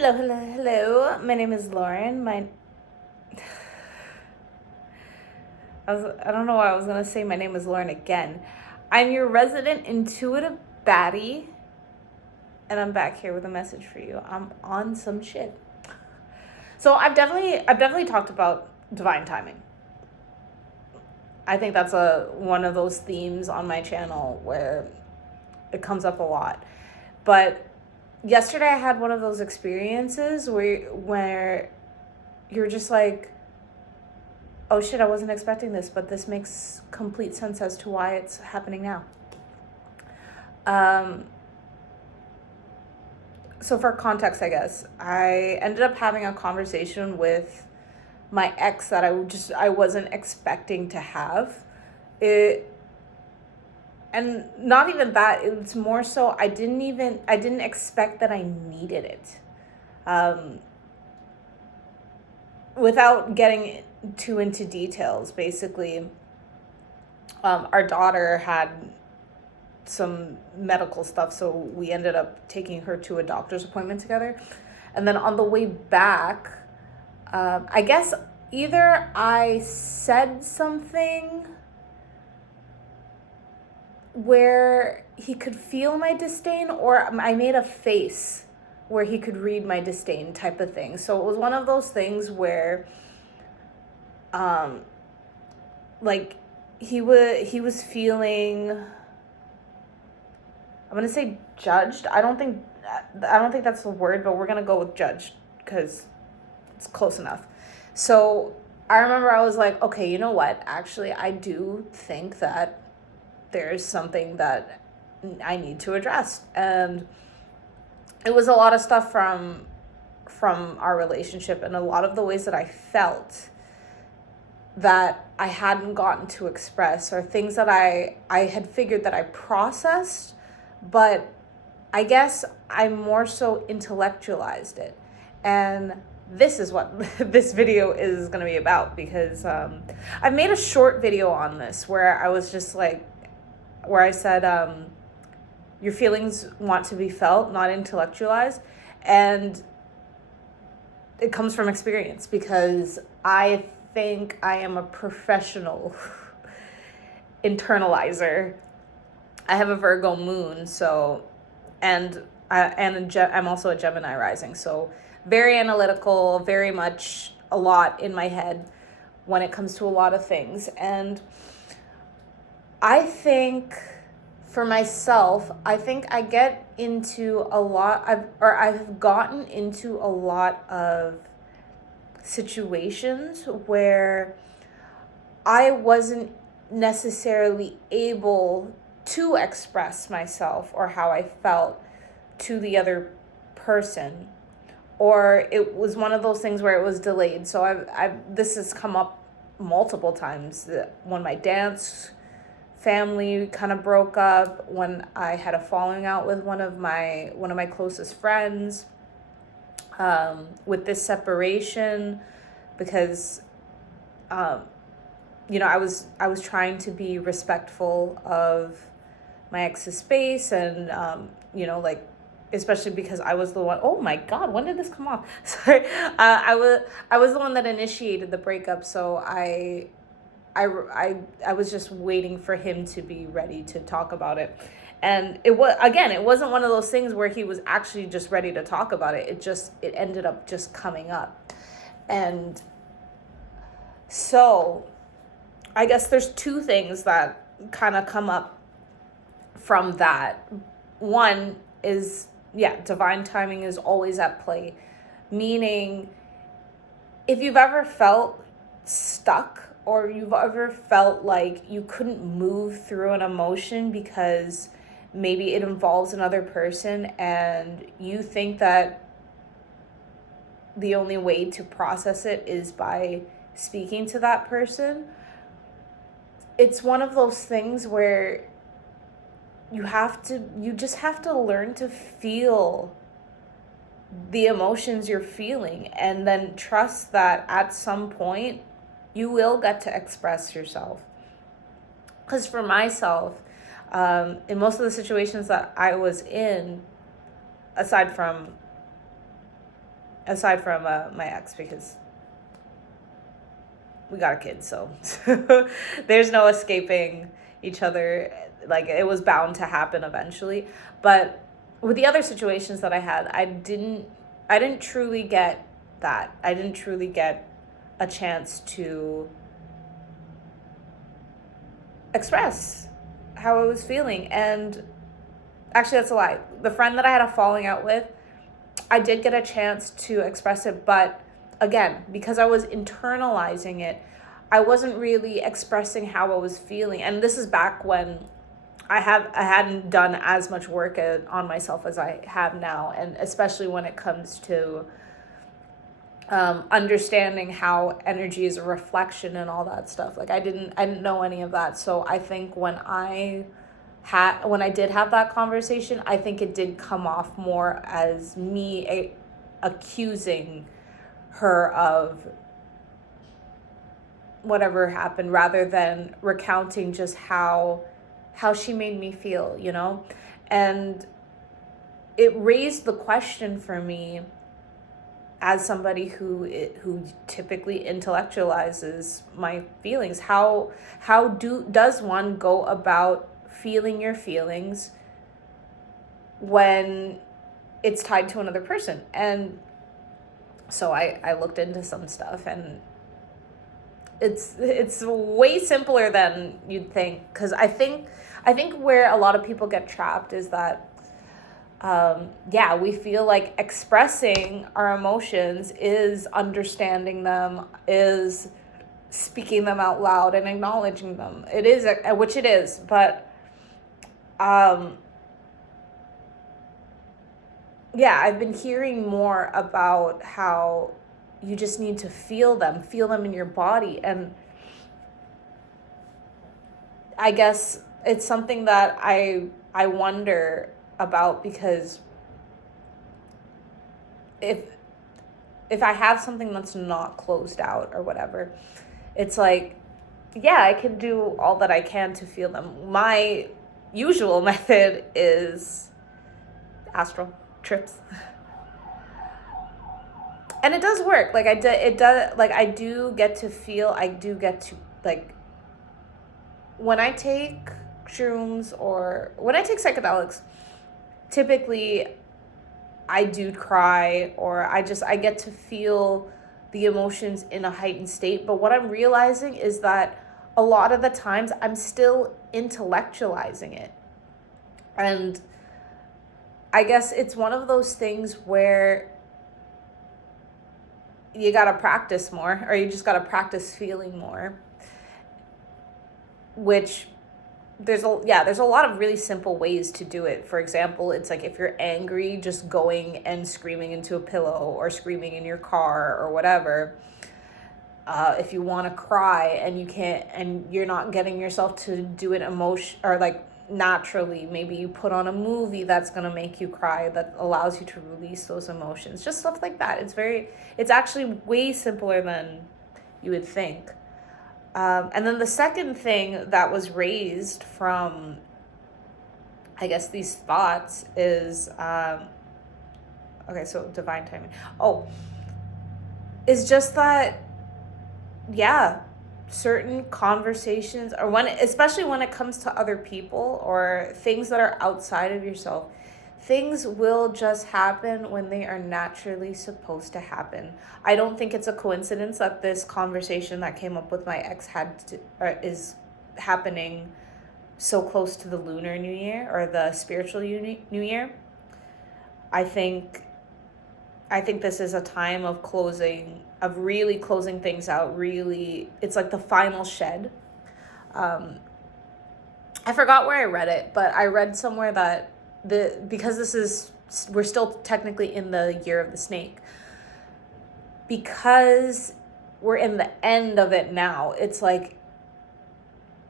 Hello. My name is Lauren. I don't know why I was gonna say my name is Lauren again. I'm your resident intuitive baddie, and I'm back here with a message for you. I'm on some shit. So I've definitely talked about divine timing. I think that's one of those themes on my channel where it comes up a lot. But yesterday I had one of those experiences where you're just like, oh shit, I wasn't expecting this, but this makes complete sense as to why it's happening now. So for context, I guess, I ended up having a conversation with my ex that I wasn't expecting to have. It and not even that, it was more so I didn't expect that I needed it. Without getting too into details, basically, our daughter had some medical stuff, so we ended up taking her to a doctor's appointment together. And then on the way back, I guess either I said something where he could feel my disdain, or I made a face where he could read my disdain, type of thing. So it was one of those things where like he was feeling, I'm gonna say judged. I don't think that's the word, but we're gonna go with judged because it's close enough. So I remember I was like, okay, you know what? Actually, I do think that there's something that I need to address. And it was a lot of stuff from our relationship, and a lot of the ways that I felt that I hadn't gotten to express, or things that I had figured that I processed, but I guess I more so intellectualized it. And this is what this video is going to be about, because I've made a short video on this where I was just like, where I said, your feelings want to be felt, not intellectualized. And it comes from experience, because I think I am a professional internalizer. I have a Virgo moon, so, and I'm also a Gemini rising, so very analytical, very much a lot in my head when it comes to a lot of things. And I think for myself, I think I get into a lot, I've gotten into a lot of situations where I wasn't necessarily able to express myself or how I felt to the other person, or it was one of those things where it was delayed. So this has come up multiple times, when my dance family kind of broke up, when I had a falling out with one of my closest friends, with this separation, because I was trying to be respectful of my ex's space, and like, especially because I was the one, oh my god, when did this come off? Sorry. I was the one that initiated the breakup, so I was just waiting for him to be ready to talk about it. And it wasn't one of those things where he was actually just ready to talk about it. It ended up just coming up. And so I guess there's two things that kind of come up from that. One is, divine timing is always at play. Meaning, if you've ever felt stuck, or you've ever felt like you couldn't move through an emotion because maybe it involves another person, and you think that the only way to process it is by speaking to that person, it's one of those things where you just have to learn to feel the emotions you're feeling, and then trust that at some point you will get to express yourself. Because for myself, in most of the situations that I was in, aside from aside from my ex, because we got a kid, so there's no escaping each other. Like, it was bound to happen eventually. But with the other situations that I had, I didn't truly get that. I didn't truly get a chance to express how I was feeling. And actually, that's a lie. The friend that I had a falling out with, I did get a chance to express it, but again, because I was internalizing it, I wasn't really expressing how I was feeling. And this is back when I hadn't done as much work on myself as I have now, and especially when it comes to understanding how energy is a reflection and all that stuff. Like, I didn't know any of that. So I think when I did have that conversation, I think it did come off more as me accusing her of whatever happened, rather than recounting just how she made me feel, And it raised the question for me, as somebody who typically intellectualizes my feelings, how does one go about feeling your feelings when it's tied to another person? And so I looked into some stuff, and it's way simpler than you'd think, because I think where a lot of people get trapped is that we feel like expressing our emotions is understanding them, is speaking them out loud and acknowledging them. It is, which it is, but I've been hearing more about how you just need to feel them in your body. And I guess it's something that I wonder about, because if I have something that's not closed out or whatever, it's like, I can do all that I can to feel them. My usual method is astral trips. And it does work. Like, I do get to feel, like, when I take shrooms or when I take psychedelics, typically I do cry, or I get to feel the emotions in a heightened state. But what I'm realizing is that a lot of the times I'm still intellectualizing it. And I guess it's one of those things where you got to practice more, or you just got to practice feeling more, which there's a lot of really simple ways to do it. For example, it's like, if you're angry, just going and screaming into a pillow, or screaming in your car, or whatever. If you want to cry and you can't, and you're not getting yourself to do it or like naturally, maybe you put on a movie that's going to make you cry, that allows you to release those emotions. Just stuff like that. It's actually way simpler than you would think. And then the second thing that was raised from, I guess, these thoughts is, so divine timing. Is just that, certain conversations, or especially when it comes to other people or things that are outside of yourself, things will just happen when they are naturally supposed to happen. I don't think it's a coincidence that this conversation that came up with my ex is happening so close to the Lunar New Year, or the spiritual New Year. I think this is a time of really closing things out. Really, it's like the final shed. I forgot where I read it, but I read somewhere that because we're still technically in the year of the snake, because we're in the end of it now. It's like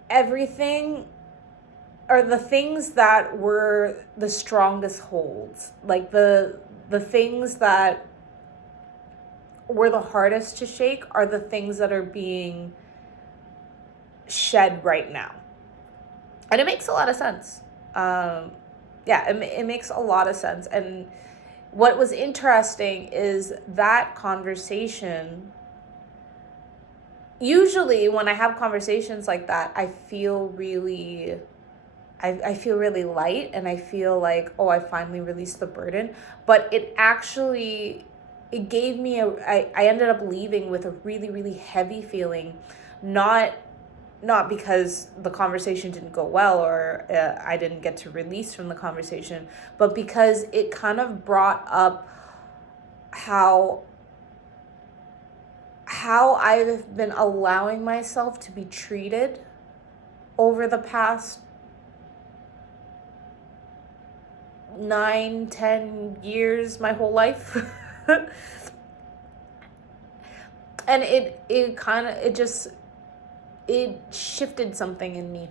everything, or the things that were the strongest holds, like the things that were the hardest to shake, are the things that are being shed right now. And it makes a lot of sense. It makes a lot of sense. And what was interesting is that conversation, usually when I have conversations like that, I feel really light, and I feel like, oh, I finally released the burden. But it gave me I ended up leaving with a really, really heavy feeling, not because the conversation didn't go well, or I didn't get to release from the conversation, but because it kind of brought up how I've been allowing myself to be treated over the past 9-10 years, my whole life. And it shifted something in me.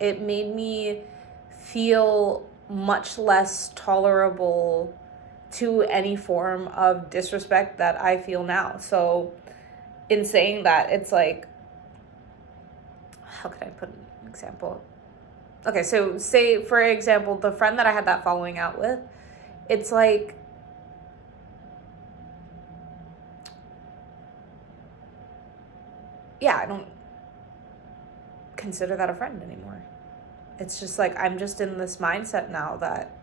It made me feel much less tolerable to any form of disrespect that I feel now. So in saying that, it's like, how could I put an example? Okay, so say, for example, the friend that I had that falling out with, it's like, yeah, I don't consider that a friend anymore. It's just like, I'm just in this mindset now that,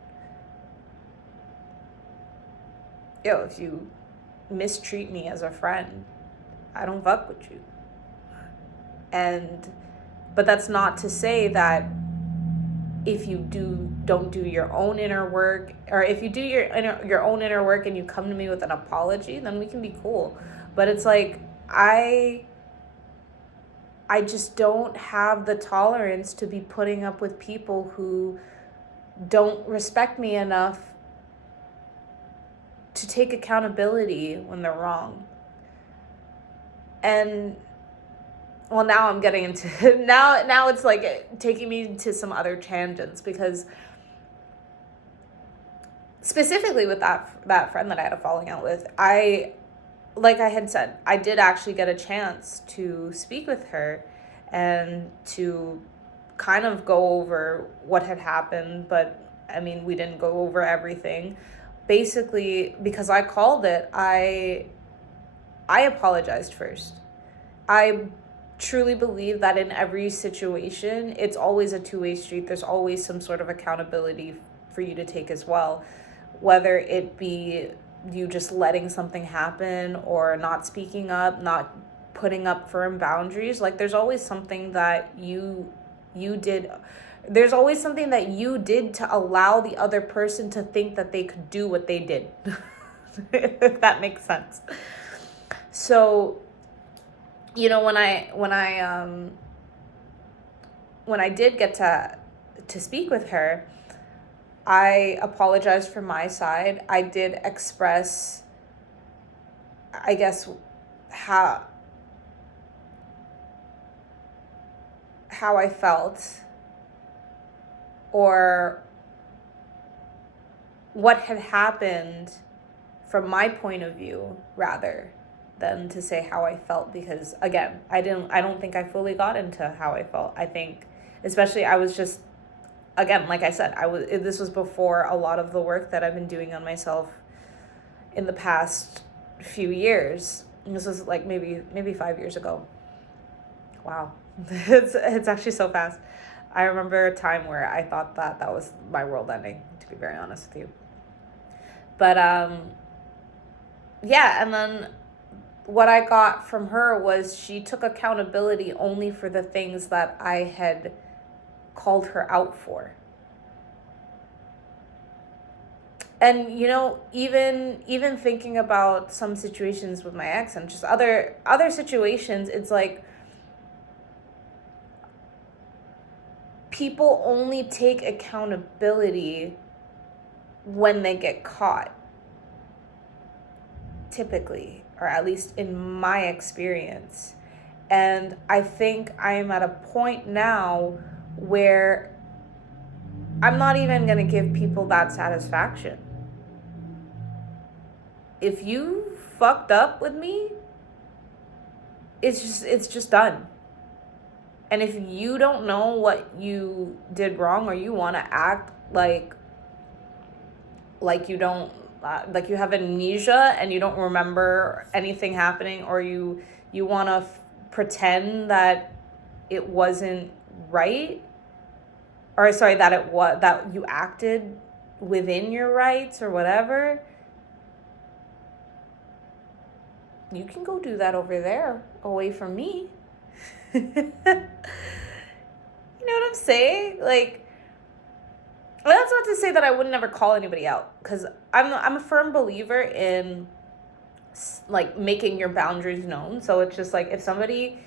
if you mistreat me as a friend, I don't fuck with you. But that's not to say that if you don't do your own inner work, or if you do your own inner work and you come to me with an apology, then we can be cool. But it's like, I just don't have the tolerance to be putting up with people who don't respect me enough to take accountability when they're wrong. And well, now I'm getting into now it's like taking me to some other tangents, because specifically with that friend that I had a falling out with, like I had said, I did actually get a chance to speak with her and to kind of go over what had happened, but I mean, we didn't go over everything. Basically, because I called it, I apologized first. I truly believe that in every situation, it's always a two-way street. There's always some sort of accountability for you to take as well, whether it be you just letting something happen, or not speaking up, not putting up firm boundaries. Like, there's always something that you did. There's always something that you did to allow the other person to think that they could do what they did. If that makes sense. So, when I did get to speak with her, I apologized for my side. I did express, I guess, how I felt, or what had happened from my point of view, rather than to say how I felt, because again, I don't think I fully got into how I felt. I think, especially, I was just, again, like I said, this was before a lot of the work that I've been doing on myself in the past few years. And this was like maybe 5 years ago. Wow. It's actually so fast. I remember a time where I thought that was my world ending, to be very honest with you. But yeah, and then what I got from her was she took accountability only for the things that I had called her out for. And even thinking about some situations with my ex and just other situations, it's like, people only take accountability when they get caught, typically, or at least in my experience. And I think I am at a point now where I'm not even going to give people that satisfaction. If you fucked up with me, it's just done. And if you don't know what you did wrong, or you want to act like like you don't, like you have amnesia and you don't remember anything happening, or you want to pretend that it wasn't right, or sorry, that it was, that you acted within your rights or whatever, you can go do that over there away from me. You know what I'm saying? Like, well, that's not to say that I would never call anybody out, because I'm a firm believer in like making your boundaries known. So it's just like if somebody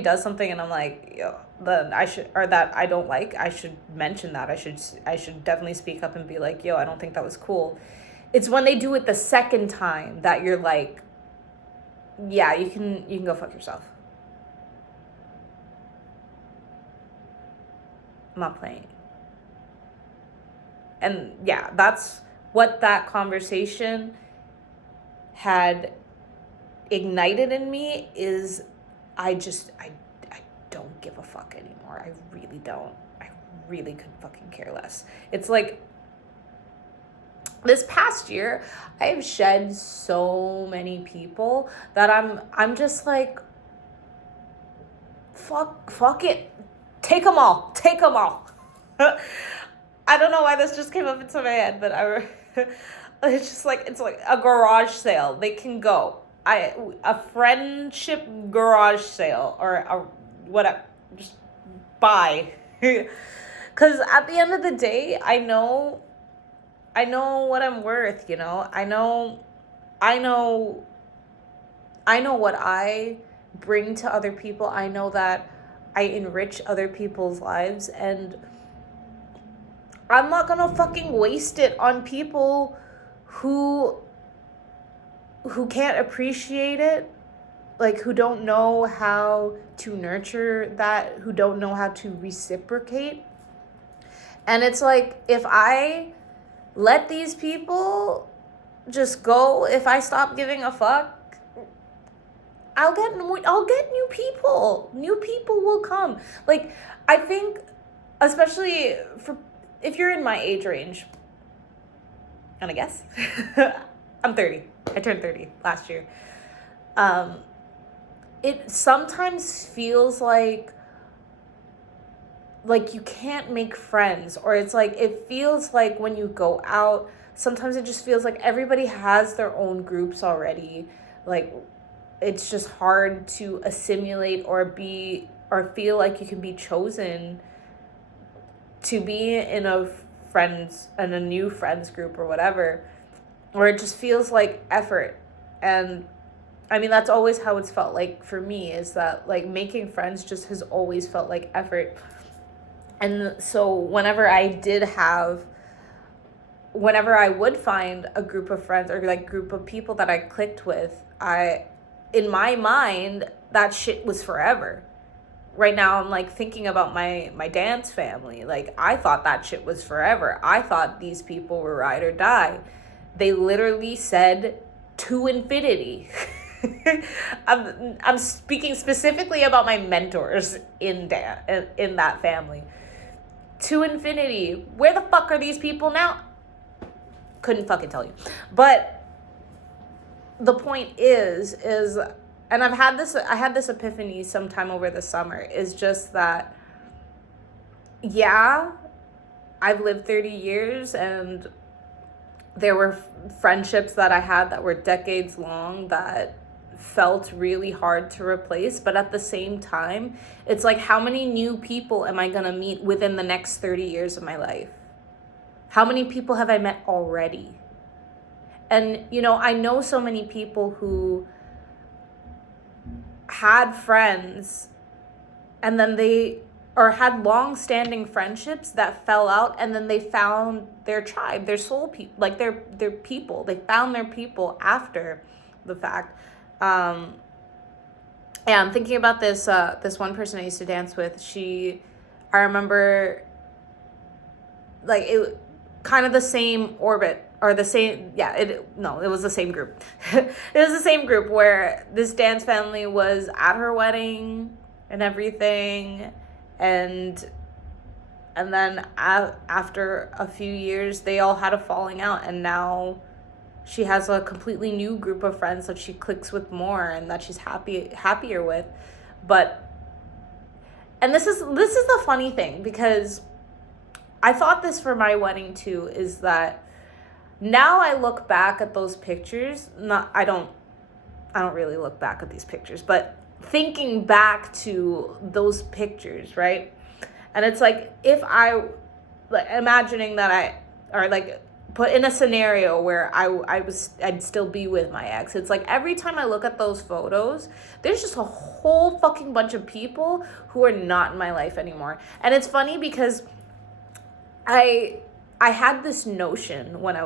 does something and I'm like, yo, then I should, or that I don't like, I should mention that. I should definitely speak up and be like, yo, I don't think that was cool. It's when they do it the second time that you're like, yeah, you can go fuck yourself. I'm not playing. And yeah, that's what that conversation had ignited in me, is I don't give a fuck anymore. I really don't. I really could fucking care less. It's like this past year, I've shed so many people that I'm just like, fuck it. Take them all. I don't know why this just came up into my head, but it's just like, it's like a garage sale. They can go. A friendship garage sale, or a whatever. Just buy. Because at the end of the day, I know what I'm worth, you know? I know what I bring to other people. I know that I enrich other people's lives, and I'm not gonna fucking waste it on people who can't appreciate it, like who don't know how to nurture that, who don't know how to reciprocate. And it's like, if I let these people just go, if I stop giving a fuck, I'll get new people. New people will come. Like, I think, especially for if you're in my age range, and I guess I'm 30. I turned 30 last year. It sometimes feels like you can't make friends, or it's like, it feels like when you go out, sometimes it just feels like everybody has their own groups already. Like, it's just hard to assimilate or feel like you can be chosen to be in a new friends group or whatever, or it just feels like effort. And I mean, that's always how it's felt like for me, is that like making friends just has always felt like effort. And so whenever I would find a group of friends, or like group of people that I clicked with, in my mind, that shit was forever. Right now, I'm like thinking about my dance family. Like, I thought that shit was forever. I thought these people were ride or die. They literally said to infinity. I'm speaking specifically about my mentors in that family. To infinity. Where the fuck are these people now? Couldn't fucking tell you. But the point is, and I had this epiphany sometime over the summer, is just that, yeah, I've lived 30 years, and there were friendships that I had that were decades long that felt really hard to replace. But at the same time, it's like, how many new people am I gonna meet within the next 30 years of my life? How many people have I met already? And, you know, I know so many people who had friends, and then had long-standing friendships that fell out, and then they found their tribe, their soul people, like their people. They found their people after the fact. And I'm thinking about this one person I used to dance with. I remember, like, it kind of the same orbit, or the same, yeah, it was the same group. It was the same group where this dance family was at her wedding and everything, and And then after a few years, they all had a falling out, and now she has a completely new group of friends that she clicks with more and that she's happier with. But, and this is the funny thing, because I thought this for my wedding too, is that now I look back at those pictures, I don't really look back at these pictures, but thinking back to those pictures, right? And it's like, if I, like, imagining that put in a scenario where I'd still be with my ex. It's like, every time I look at those photos, there's just a whole fucking bunch of people who are not in my life anymore. And it's funny because I had this notion when I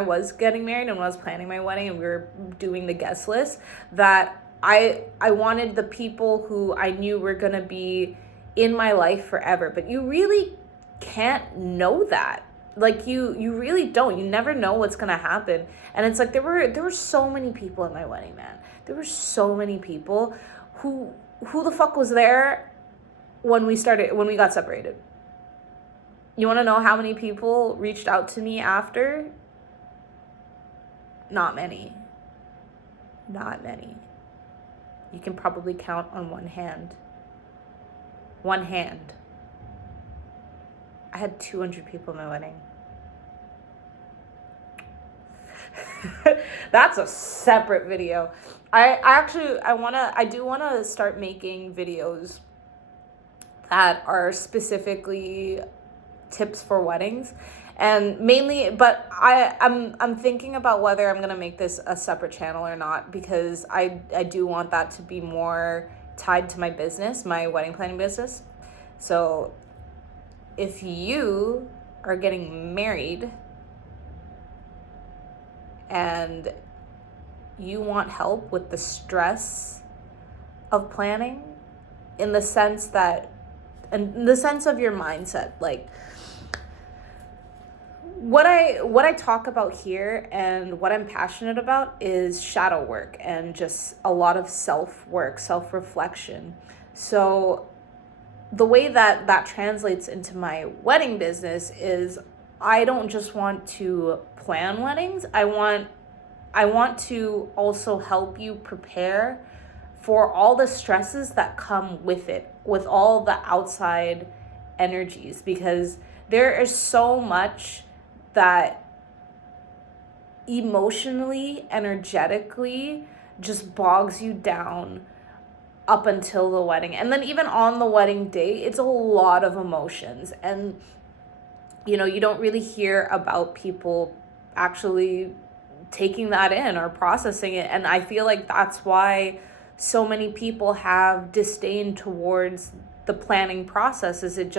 was getting married and when I was planning my wedding and we were doing the guest list, that I wanted the people who I knew were going to be in my life forever. But you really can't know that. Like, you really don't. You never know what's going to happen. And it's like, there were so many people at my wedding, man. There were so many people who the fuck was there when we got separated. You want to know how many people reached out to me after? Not many. Not many. You can probably count on one hand. One hand. I had 200 people at my wedding. That's a separate video. I do want to start making videos that are specifically tips for weddings, and mainly, but I'm thinking about whether I'm going to make this a separate channel or not, because I do want that to be more tied to my business, my wedding planning business. So if you are getting married and you want help with the stress of planning, in the sense of your mindset, like, what I talk about here and what I'm passionate about is shadow work and just a lot of self-work, self-reflection. So the way that translates into my wedding business is, I don't just want to plan weddings. I want to also help you prepare for all the stresses that come with it, with all the outside energies, because there is so much that emotionally, energetically just bogs you down up until the wedding. And then even on the wedding day, it's a lot of emotions. And, you don't really hear about people actually taking that in or processing it. And I feel like that's why so many people have disdain towards the planning process, is it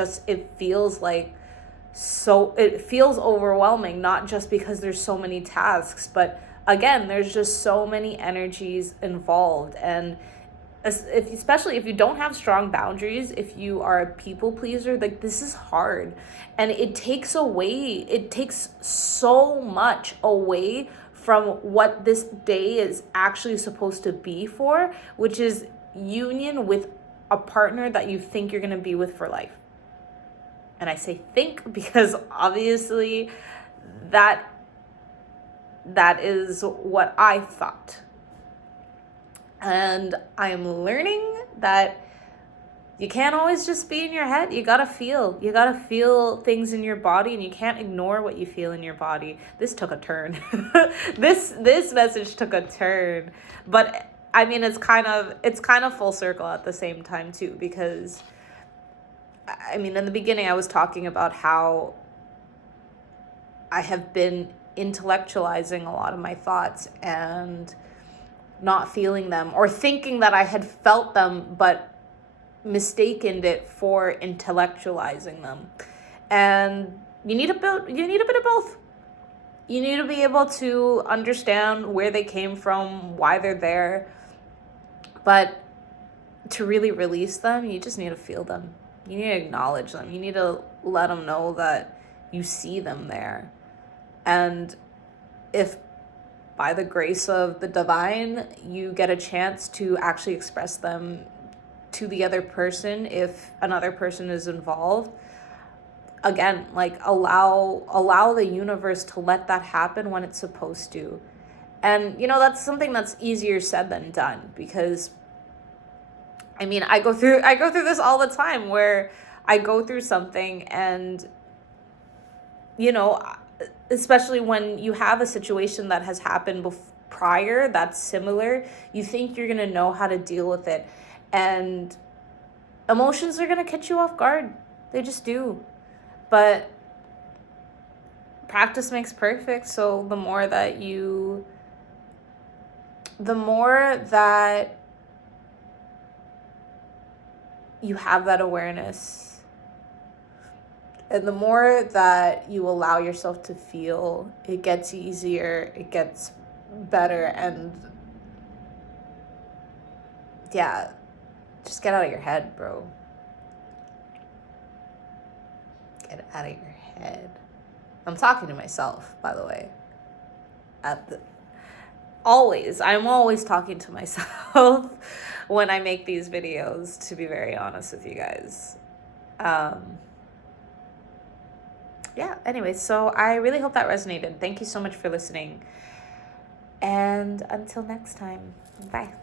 feels overwhelming, not just because there's so many tasks, but again, there's just so many energies involved. And especially if you don't have strong boundaries, if you are a people pleaser, like, this is hard, and it takes so much away from what this day is actually supposed to be for, which is union with a partner that you think you're going to be with for life. And I say think because obviously that is what I thought. And I'm learning that you can't always just be in your head. You gotta feel things in your body, and you can't ignore what you feel in your body. This took a turn. This message took a turn. But I mean, it's kind of full circle at the same time too, because I mean, in the beginning I was talking about how I have been intellectualizing a lot of my thoughts and not feeling them, or thinking that I had felt them but mistaken it for intellectualizing them. And you need a bit of both. You need to be able to understand where they came from, why they're there, but to really release them, you just need to feel them. You need to acknowledge them. You need to let them know that you see them there. And if by the grace of the divine, you get a chance to actually express them to the other person, if another person is involved, again, like allow the universe to let that happen when it's supposed to. And that's something that's easier said than done, because I mean, I go through this all the time, where I go through something, and especially when you have a situation that has happened prior that's similar, you think you're going to know how to deal with it, and emotions are going to catch you off guard. They just do. But practice makes perfect. So the more that you have that awareness, and the more that you allow yourself to feel, it gets easier, it gets better. And yeah, just get out of your head, bro. Get out of your head. I'm talking to myself, by the way. I'm always talking to myself when I make these videos, to be very honest with you guys. Yeah, anyway, so I really hope that resonated. Thank you so much for listening. And until next time, bye.